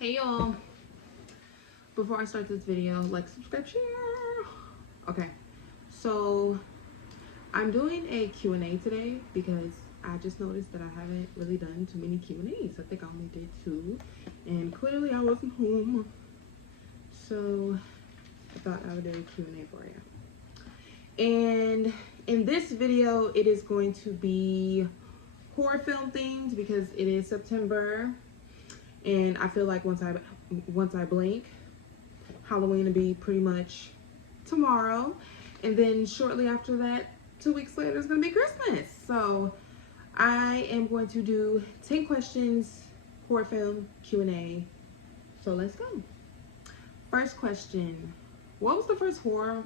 Hey y'all, before I start this video, like, subscribe, share. Okay, so I'm doing a Q&A today because I just noticed that I haven't really done too many Q&As. I think I only did 2, and clearly I wasn't home, so I thought I would do a Q&A for you. And in this video, it is going to be horror film themed because it is September, and I feel like once I blink, Halloween will be pretty much tomorrow, and then shortly after that, 2 weeks later, is going to be Christmas. So I am going to do 10 questions, horror film Q&A. So let's go. First question: what was the first horror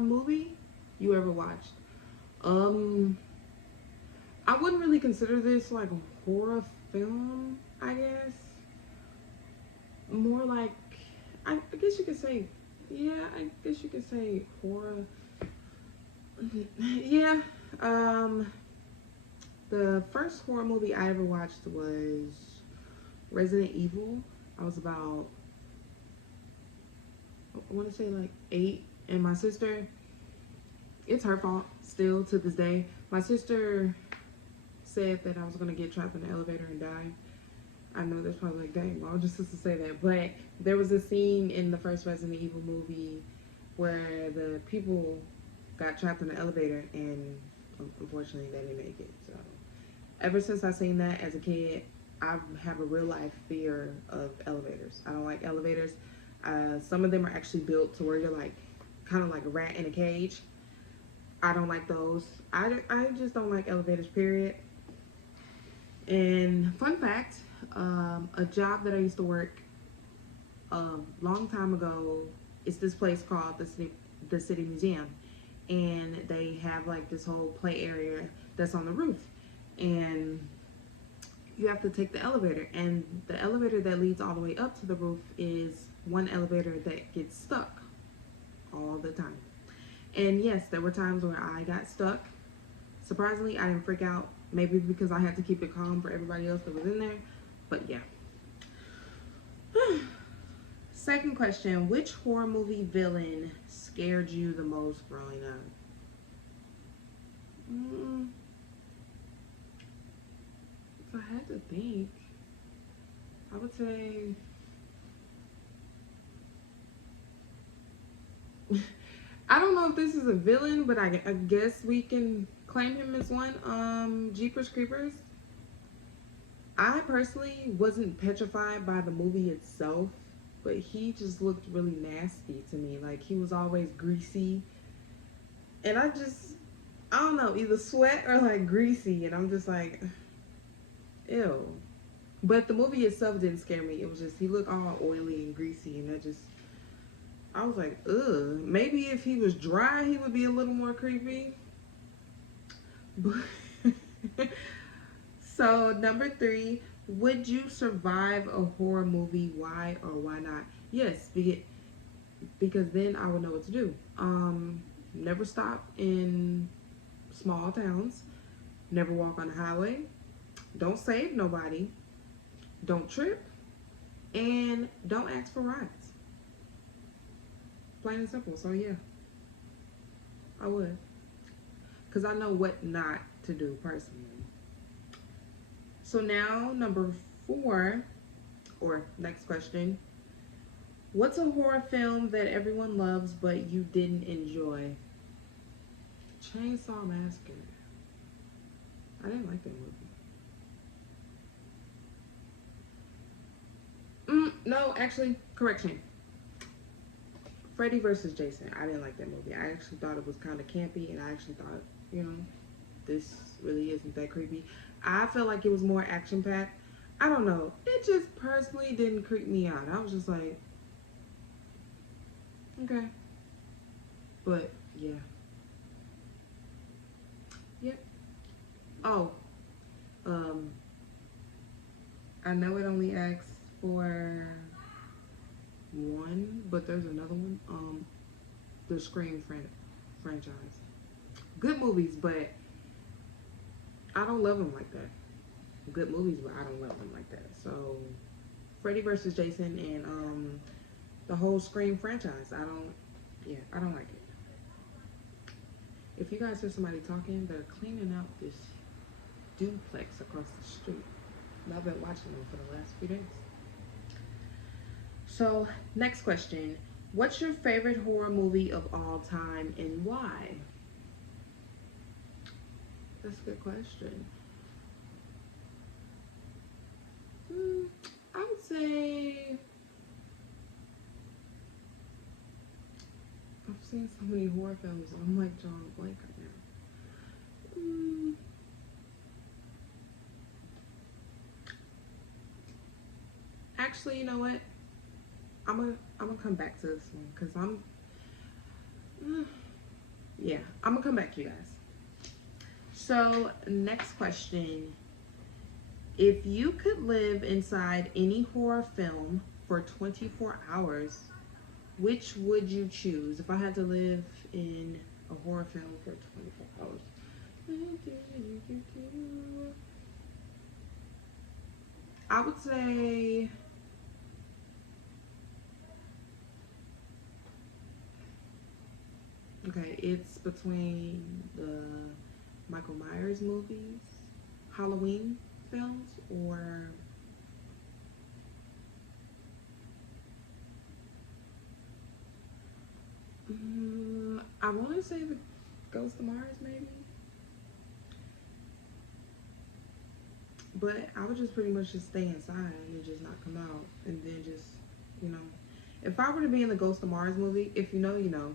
movie you ever watched? I wouldn't really consider this like a horror film, I guess. More like, I guess you could say, yeah, I guess you could say horror. Yeah. The first horror movie I ever watched was Resident Evil. I was about, I want to say like 8, and my sister, it's her fault still to this day. My sister said that I was going to get trapped in the elevator and die. I know that's probably like, dang, why would your sister say that? But there was a scene in the first Resident Evil movie where the people got trapped in the elevator, and unfortunately they didn't make it. So ever since I seen that as a kid, I have a real life fear of elevators. I don't like elevators. Some of them are actually built to where you're like kind of like a rat in a cage. I don't like those. I just don't like elevators, period. And fun fact, a job that I used to work a long time ago is this place called the City Museum, and they have like this whole play area that's on the roof, and you have to take the elevator, and the elevator that leads all the way up to the roof is one elevator that gets stuck all the time. And yes, there were times where I got stuck. Surprisingly, I didn't freak out, maybe because I had to keep it calm for everybody else that was in there. But yeah. Second question: which horror movie villain scared you the most growing up? If I had to think, I would say I don't know if this is a villain, but I guess we can claim him as one. Jeepers Creepers. I personally wasn't petrified by the movie itself, but he just looked really nasty to me. Like, he was always greasy, and I don't know, either sweat or like greasy, and I'm just like, ew. But the movie itself didn't scare me. It was just, he looked all oily and greasy, and I was like, ugh. Maybe if he was dry, he would be a little more creepy. But so, number 3, would you survive a horror movie? Why or why not? Yes, because then I would know what to do. Never stop in small towns. Never walk on the highway. Don't save nobody. Don't trip. And don't ask for rides. Plain and simple. So yeah, I would. Because I know what not to do personally. So now, number 4, or next question. What's a horror film that everyone loves but you didn't enjoy? Chainsaw Massacre. I didn't like that movie. No, actually, correction. Freddy vs. Jason. I didn't like that movie. I actually thought it was kind of campy, and I actually thought, this really isn't that creepy. I felt like it was more action-packed. I don't know. It just personally didn't creep me out. I was just like, okay. But, yeah. Yep. Oh. I know it only asks for 1, but there's another one. The Scream franchise. Good movies, but I don't love them like that. Good movies, but I don't love them like that. So Freddy versus Jason and the whole Scream franchise. I don't like it. If you guys hear somebody talking, they're cleaning out this duplex across the street. And I've been watching them for the last few days. So, next question. What's your favorite horror movie of all time and why? That's a good question. I would say I've seen so many horror films. I'm like drawing a blank right now. Actually, you know what? I'm gonna come back to this one because I'm gonna come back to you guys. So next question: if you could live inside any horror film for 24 hours, which would you choose? If I had to live in a horror film for 24 hours. I would say okay, it's between the Michael Myers movies, Halloween films, or I want to say the Ghost of Mars, maybe. But I would just pretty much just stay inside and just not come out, and then just, you know, if I were to be in the Ghost of Mars movie, if you know, you know.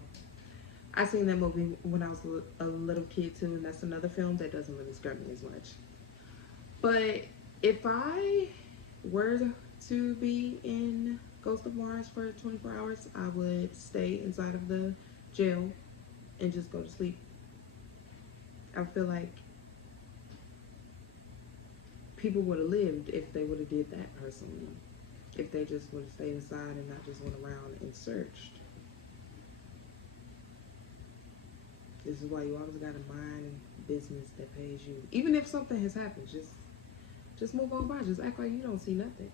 I seen that movie when I was a little kid too, and that's another film that doesn't really scare me as much. But if I were to be in Ghost of Mars for 24 hours, I would stay inside of the jail and just go to sleep. I feel like people would have lived if they would have did that personally. If they just would have stayed inside and not just went around and searched. This is why you always got to mind business that pays you. Even if something has happened, just move on by. Just act like you don't see nothing.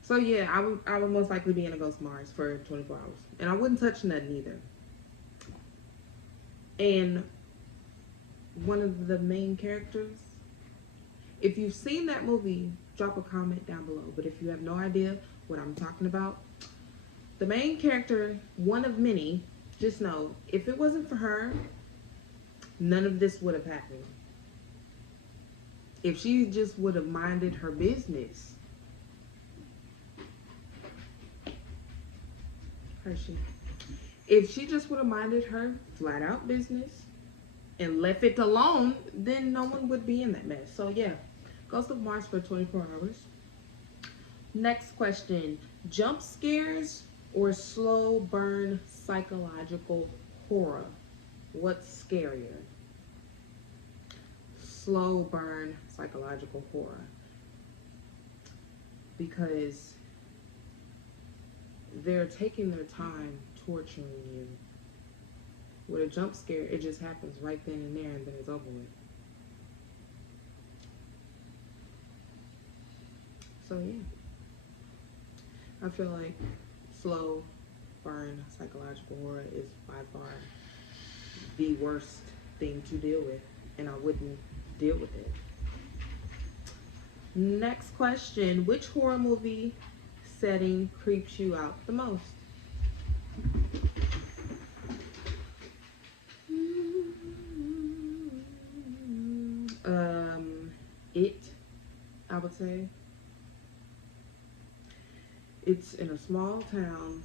So yeah, I would most likely be in a Ghost Mars for 24 hours. And I wouldn't touch nothing either. And one of the main characters, if you've seen that movie, drop a comment down below. But if you have no idea what I'm talking about, the main character, one of many, just know, if it wasn't for her, none of this would have happened. If she just would have minded her business. Hershey. If she just would have minded her flat out business and left it alone, then no one would be in that mess. So yeah, Ghost of Mars for 24 hours. Next question. Jump scares or slow burn psychological horror? What's scarier? Slow burn psychological horror. Because they're taking their time torturing you. With a jump scare, it just happens right then and there, and then it's over with. So yeah, I feel like slow burn psychological horror is by far the worst thing to deal with, and I wouldn't deal with it. Next question. Which horror movie setting creeps you out the most? It, I would say. It's in a small town,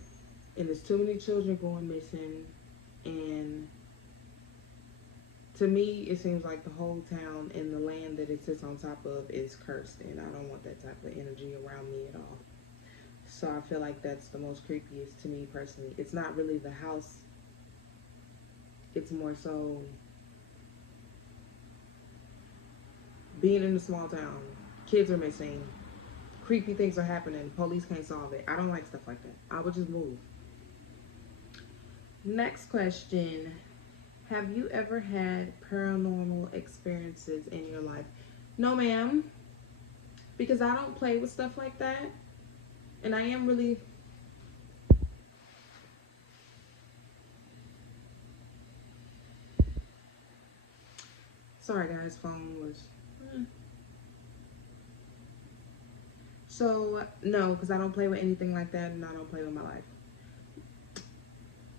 and there's too many children going missing, and to me, it seems like the whole town and the land that it sits on top of is cursed, and I don't want that type of energy around me at all. So I feel like that's the most creepiest to me personally. It's not really the house. It's more so being in a small town. Kids are missing. Creepy things are happening. Police can't solve it. I don't like stuff like that. I would just move. Next question. Have you ever had paranormal experiences in your life? No, ma'am. Because I don't play with stuff like that. And I am really... Sorry guys, phone was... So, no, because I don't play with anything like that, and I don't play with my life.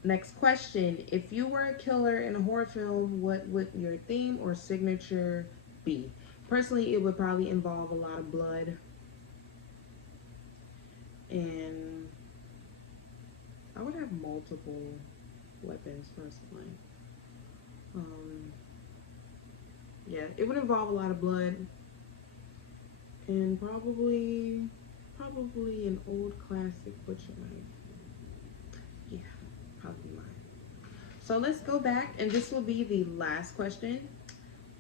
Next question. If you were a killer in a horror film, what would your theme or signature be? Personally, it would probably involve a lot of blood. And I would have multiple weapons, personally. Yeah, it would involve a lot of blood. And probably an old classic butcher knife. Yeah, probably mine. So let's go back, and this will be the last question.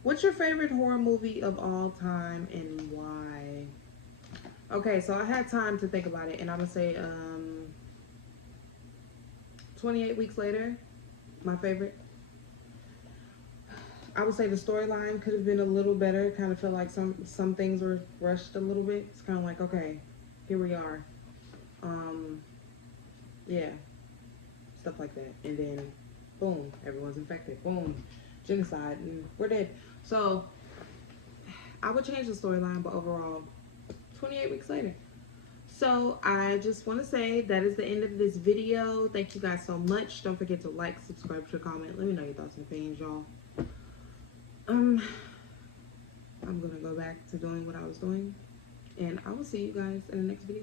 What's your favorite horror movie of all time and why? Okay, so I had time to think about it, and I'm gonna say 28 Weeks Later, my favorite. I would say the storyline could have been a little better. Kind of feel like some things were rushed a little bit. It's kind of like, okay, here we are. Yeah, stuff like that. And then, boom, everyone's infected. Boom, genocide, and we're dead. So, I would change the storyline, but overall, 28 Weeks Later. So, I just want to say that is the end of this video. Thank you guys so much. Don't forget to like, subscribe, share, comment. Let me know your thoughts and opinions, y'all. I'm gonna go back to doing what I was doing, and I will see you guys in the next video.